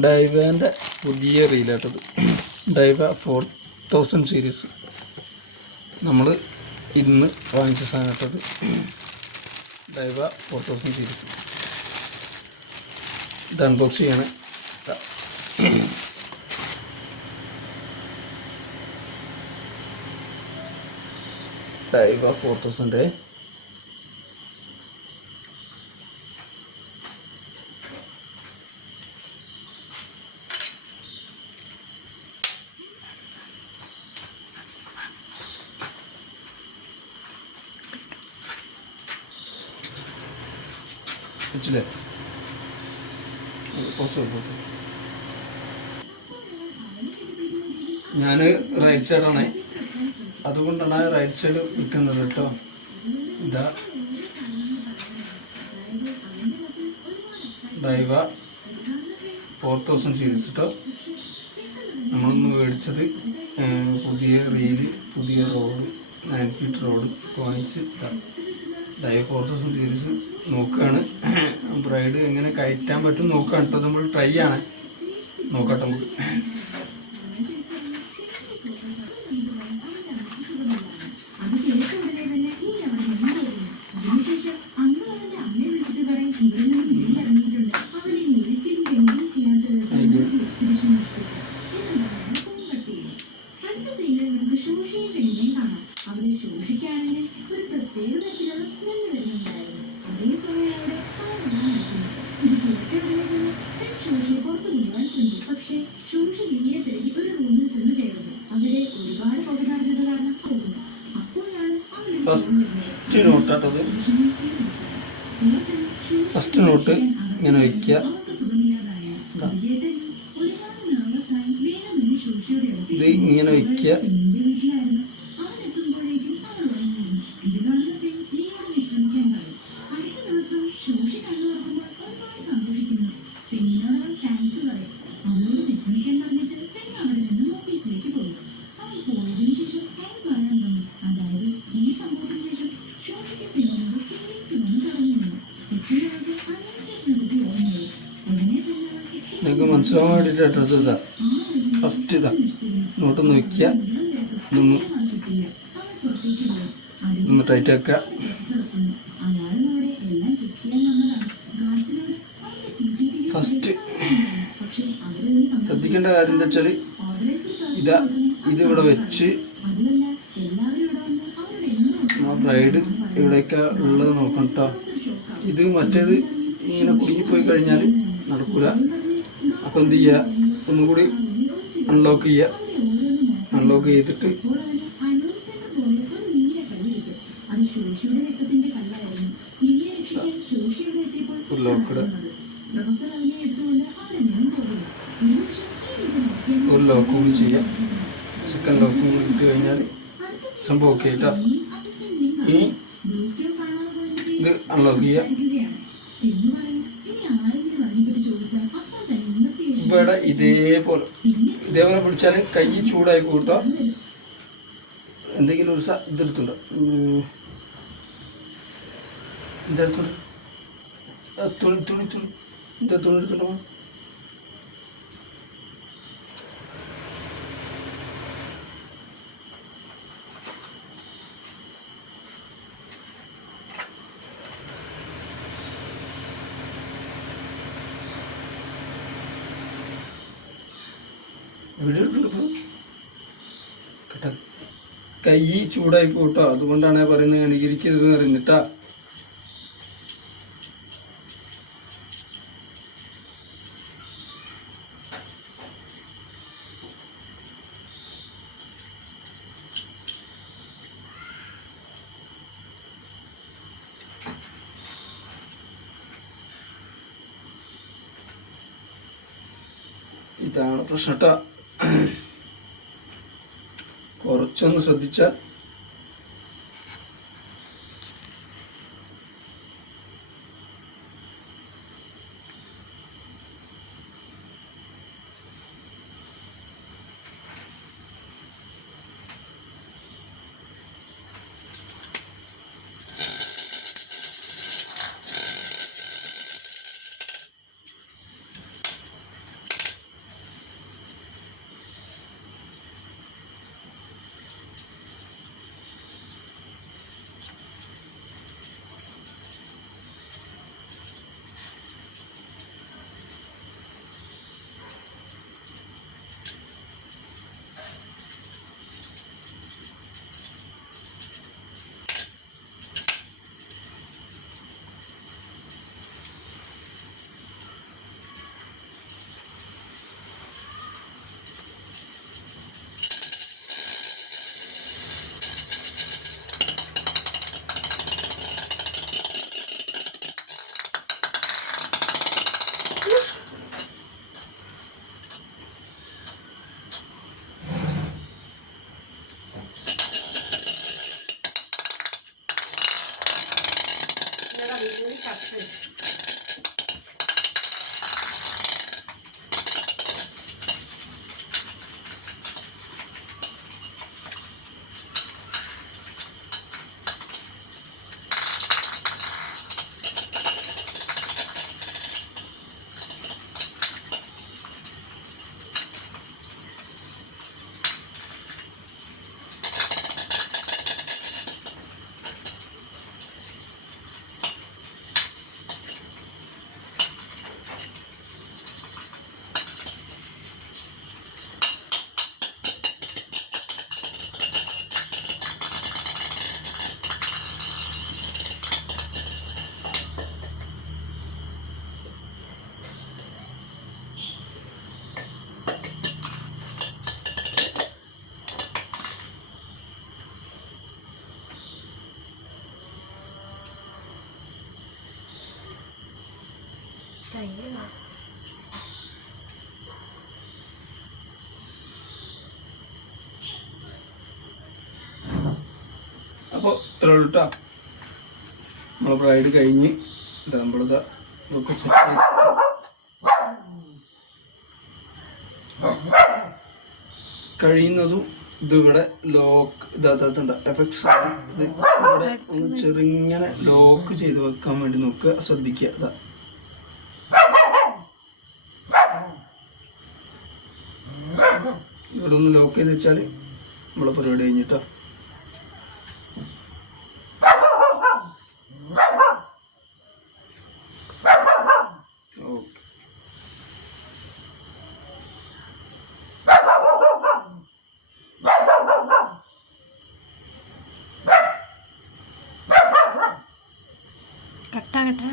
ഡൈവേൻ്റെ പുതിയ റീലാട്ടത്. ഡൈവ 4000 സീരീസ് നമ്മൾ ഇന്ന് വാങ്ങിച്ച സാധനത്തത്. ഡൈവ 4000 സീരീസ് ഇത് അൺബോക്സ് ചെയ്യണം. ഡൈവ 4000 വെച്ചില്ലേ. ഞാൻ റൈറ്റ് സൈഡാണ്, അതുകൊണ്ടാണ് റൈറ്റ് സൈഡ് നിൽക്കുന്നത് കേട്ടോ. ഇതാ ഡൈവ 4000 സീരീസ് കേട്ടോ. നമ്മളൊന്ന് മേടിച്ചത് പുതിയ റീല്, പുതിയ റോഡ്, 9 ഫീറ്റ് റോഡ് വാങ്ങിച്ച് ഡൈവ 4000 സീരീസ് നോക്കുകയാണ്. ബ്രൈഡ് എങ്ങനെ കയറ്റാൻ പറ്റും നോക്കുകയാണ് കേട്ടോ. നമ്മൾ ട്രൈ ആണ്, നോക്കട്ടെ നമുക്ക്. ഫസ്റ്റ് നോട്ടാട്ടത്. ഫസ്റ്റ് നോട്ട് ഇങ്ങനെ വയ്ക്കുക. ഇത് ഇങ്ങനെ വയ്ക്കുക. നിങ്ങൾക്ക് മനസ്സിലാവാൻ വേണ്ടിയിട്ടാണ് ഇതാ ഫസ്റ്റ്. ഇതാ നോട്ടൊന്ന് വയ്ക്കുക, ഒന്ന് ടൈറ്റ് ആക്കുക. ഫസ്റ്റ് ശ്രദ്ധിക്കേണ്ട കാര്യം എന്താ വെച്ചാൽ ഇതിവിടെ വെച്ച് ബ്രൈഡ് ഇവിടെയൊക്കെ ഉള്ളത് നോക്കണം കേട്ടോ. ഇത് മറ്റേത് ഇങ്ങനെ കുടുങ്ങിപ്പോയി കഴിഞ്ഞാൽ നടക്കൂല. അപ്പം എന്ത് ചെയ്യുക, ഒന്നുകൂടി അൺലോക്ക് ചെയ്യുക. അൺലോക്ക് ചെയ്തിട്ട് ഒരു ലോക്ക് കൂടി ചെയ്യാം. സെക്കൻഡ് ലോക്ക് കൂടി ഇട്ട് കഴിഞ്ഞാൽ സംഭവം ഓക്കെ കേട്ടോ. ഇനി ഇത് അൺലോക്ക് ചെയ്യുക. ഇവിടെ ഇതേപോലെ പിടിച്ചാൽ കൈ ചൂടായി കൂട്ടോ. എന്തെങ്കിലും ഒരു ഇതെടുത്തുണ്ടോ, ഇതെടുത്തുണ്ട്, തുണി എടുത്തുണ്ടോ. കൈ ചൂടായി പോട്ടോ, അതുകൊണ്ടാണ് പറയുന്നത് അനുകരിക്കരുത് പറയുന്നിട്ടാ. ഇതാണ് പ്രശ്നം കേട്ടോ. കുറച്ചൊന്ന് ശ്രദ്ധിച്ചാൽ അടിപൊളി കപ്പ്. അപ്പോൾ ഇത്ര ഉള്ളൂ കേട്ടോ. നമ്മളെ ബ്രൈഡ് കഴിഞ്ഞ് നമ്മളിതാ ഇതൊക്കെ സെറ്റ് കഴിയുന്നതും ഇതിവിടെ ലോക്ക് ഇതാത്തണ്ട എഫക്ട്സ് ഇത് ഇവിടെ ഒന്ന് ചെറുങ്ങനെ ലോക്ക് ചെയ്ത് വെക്കാൻ വേണ്ടി നോക്കുക, ശ്രദ്ധിക്കുക. ഇതാ ഇവിടെ ഒന്ന് ലോക്ക് ചെയ്ത് വെച്ചാൽ നമ്മളെ പരിപാടി കഴിഞ്ഞിട്ടോ. കട്ടാകട്ടെ.